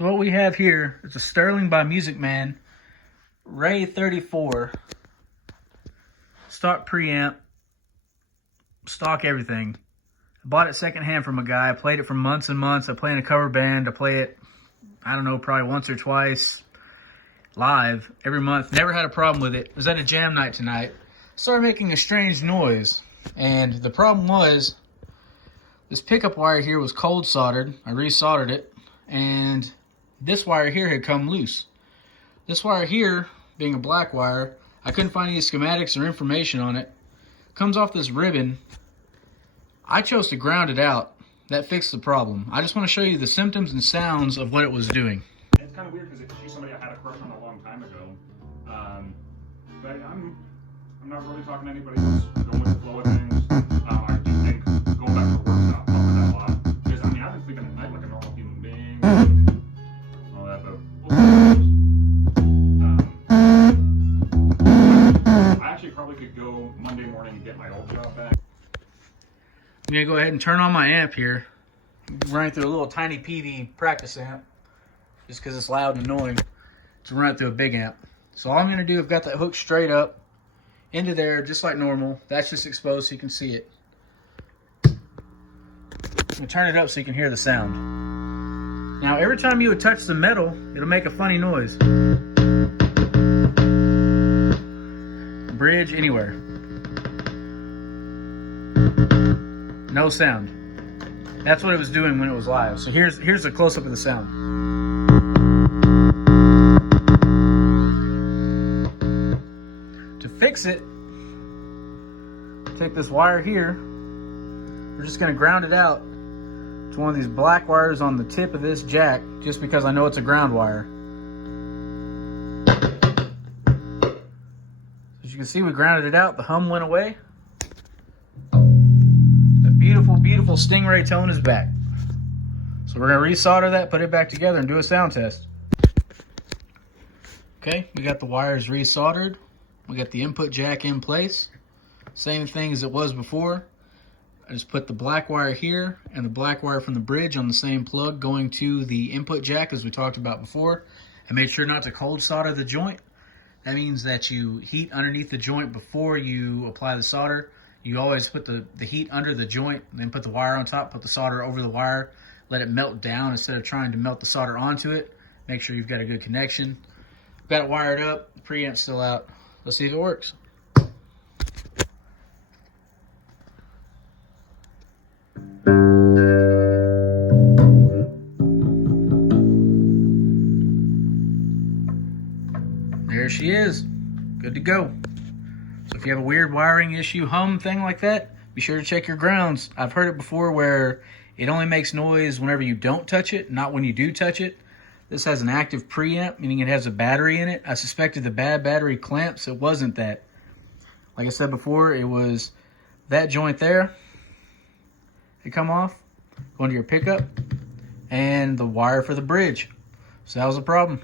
So what we have here is a Sterling by MusicMan Ray 34 stock preamp, stock everything. I bought it secondhand from a guy. I played it for months and months. I play in a cover band. I play it, I don't know, probably once or twice live every month. Never had a problem with it. I was at a jam night tonight. Started making a strange noise, and the problem was this pickup wire here was cold soldered. I resoldered it, and this wire here had come loose. This wire here, being a black wire, I couldn't find any schematics or information on it. Comes off this ribbon. I chose to ground it out. That fixed the problem. I just want to show you the symptoms and sounds of what it was doing. It's kind of weird because she's somebody I had a crush on a long time ago. But I'm not really talking to anybody else. Going with the flow of things. I do think going back to work out helped that a lot. Because I mean, I've been sleeping at night like a normal human being. All that, but I actually probably could go Monday morning and get my old job back. I'm going to go ahead and turn on my amp here. I'm running through a little tiny PV practice amp, just because it's loud and annoying to run it through a big amp. So all I'm going to do, I've got that hook straight up into there, just like normal. That's just exposed so you can see it. I'm going to turn it up so you can hear the sound. Now, every time you would touch the metal, it'll make a funny noise. Bridge, anywhere. No sound. That's what it was doing when it was live. So here's a close-up of the sound. To fix it, take this wire here. We're just going to ground it out to one of these black wires on the tip of this jack, just because I know it's a ground wire. As you can see, we grounded it out. The hum went away. Beautiful, beautiful Stingray tone is back. So we're going to resolder that, put it back together, and do a sound test. Okay, we got the wires resoldered. We got the input jack in place. Same thing as it was before. I just put the black wire here and the black wire from the bridge on the same plug going to the input jack as we talked about before. I made sure not to cold solder the joint. That means that you heat underneath the joint before you apply the solder. You always put the heat under the joint, then put the wire on top, put the solder over the wire, let it melt down instead of trying to melt the solder onto it. Make sure you've got a good connection. Got it wired up, the preamp's still out. Let's see if it works. There she is, good to go. So if you have a weird wiring issue, hum thing like that, be sure to check your grounds. I've heard it before where it only makes noise whenever you don't touch it, not when you do touch it. This has an active preamp, meaning it has a battery in it. I suspected the bad battery clamps. It wasn't that. Like I said before, it was that joint there. It come off, go into your pickup, and the wire for the bridge. So that was the problem.